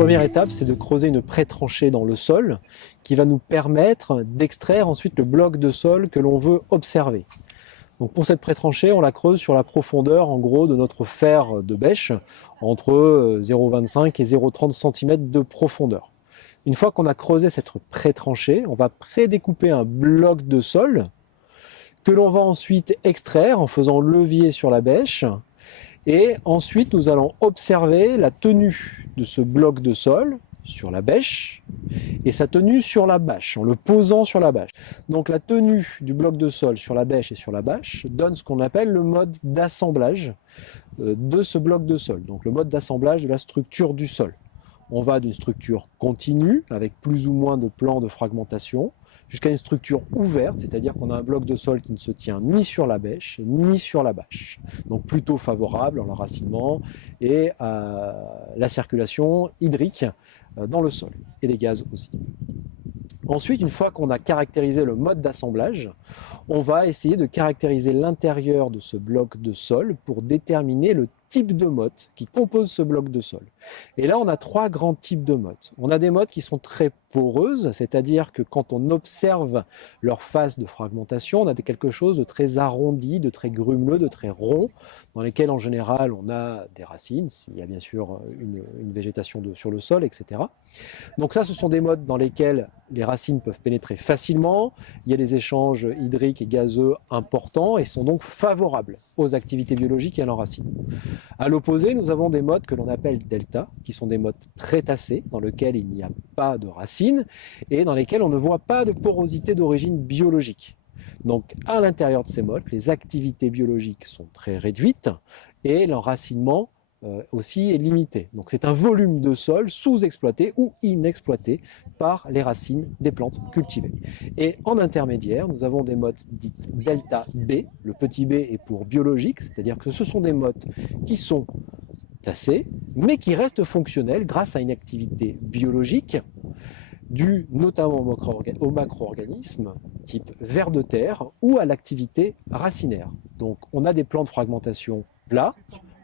première étape, c'est de creuser une pré-tranchée dans le sol qui va nous permettre d'extraire ensuite le bloc de sol que l'on veut observer. Donc pour cette pré-tranchée, on la creuse sur la profondeur en gros de notre fer de bêche, entre 0,25 et 0,30 cm de profondeur. Une fois qu'on a creusé cette pré-tranchée, on va pré-découper un bloc de sol que l'on va ensuite extraire en faisant levier sur la bêche. Et ensuite, nous allons observer la tenue de ce bloc de sol sur la bêche et sa tenue sur la bâche, en le posant sur la bâche. Donc la tenue du bloc de sol sur la bêche et sur la bâche donne ce qu'on appelle le mode d'assemblage de ce bloc de sol, donc le mode d'assemblage de la structure du sol. On va d'une structure continue, avec plus ou moins de plans de fragmentation, jusqu'à une structure ouverte, c'est-à-dire qu'on a un bloc de sol qui ne se tient ni sur la bêche, ni sur la bâche. Donc plutôt favorable à l'enracinement et à la circulation hydrique dans le sol, et les gaz aussi. Ensuite, une fois qu'on a caractérisé le mode d'assemblage, on va essayer de caractériser l'intérieur de ce bloc de sol pour déterminer le type de motte qui compose ce bloc de sol. Et là, on a trois grands types de mottes. On a des mottes qui sont très poreuses, c'est-à-dire que quand on observe leur phase de fragmentation, on a quelque chose de très arrondi, de très grumeleux, de très rond, dans lesquels en général on a des racines, s'il y a bien sûr une végétation sur le sol, etc. Donc ça, ce sont des mottes dans lesquelles les racines peuvent pénétrer facilement, il y a des échanges hydriques et gazeux importants et sont donc favorables aux activités biologiques et à l'enracinement. À l'opposé, nous avons des mottes que l'on appelle delta, qui sont des mottes très tassées, dans lesquelles il n'y a pas de racines et dans lesquelles on ne voit pas de porosité d'origine biologique. Donc à l'intérieur de ces mottes, les activités biologiques sont très réduites et l'enracinement aussi est limité. Donc c'est un volume de sol sous-exploité ou inexploité par les racines des plantes cultivées. Et en intermédiaire, nous avons des mottes dites delta B. Le petit b est pour biologique, c'est-à-dire que ce sont des mottes qui sont tassées, mais qui restent fonctionnelles grâce à une activité biologique due notamment aux macro-organismes type vers de terre ou à l'activité racinaire. Donc on a des plans de fragmentation plats,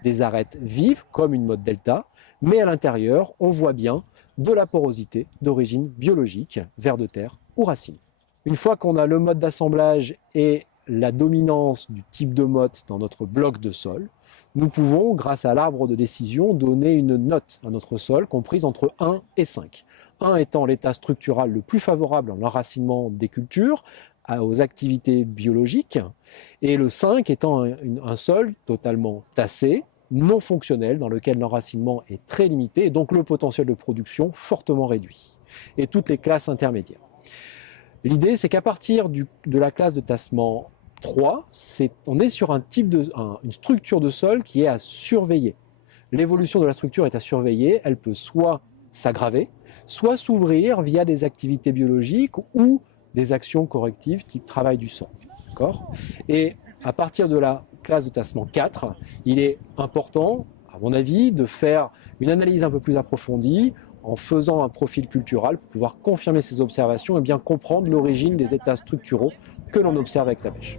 des arêtes vives comme une motte delta, mais à l'intérieur, on voit bien de la porosité d'origine biologique, vers de terre ou racine. Une fois qu'on a le mode d'assemblage et la dominance du type de motte dans notre bloc de sol, nous pouvons, grâce à l'arbre de décision, donner une note à notre sol comprise entre 1 et 5. 1 étant l'état structural le plus favorable en enracinement des cultures, aux activités biologiques, et le 5 étant un sol totalement tassé, non fonctionnel, dans lequel l'enracinement est très limité, et donc le potentiel de production fortement réduit, et toutes les classes intermédiaires. L'idée, c'est qu'à partir de la classe de tassement 3, on est sur une structure de sol qui est à surveiller. L'évolution de la structure est à surveiller, elle peut soit s'aggraver, soit s'ouvrir via des activités biologiques ou des actions correctives type travail du sol. Et à partir de la classe de tassement 4, il est important, à mon avis, de faire une analyse un peu plus approfondie en faisant un profil cultural pour pouvoir confirmer ces observations et bien comprendre l'origine des états structuraux que l'on observe avec la pêche.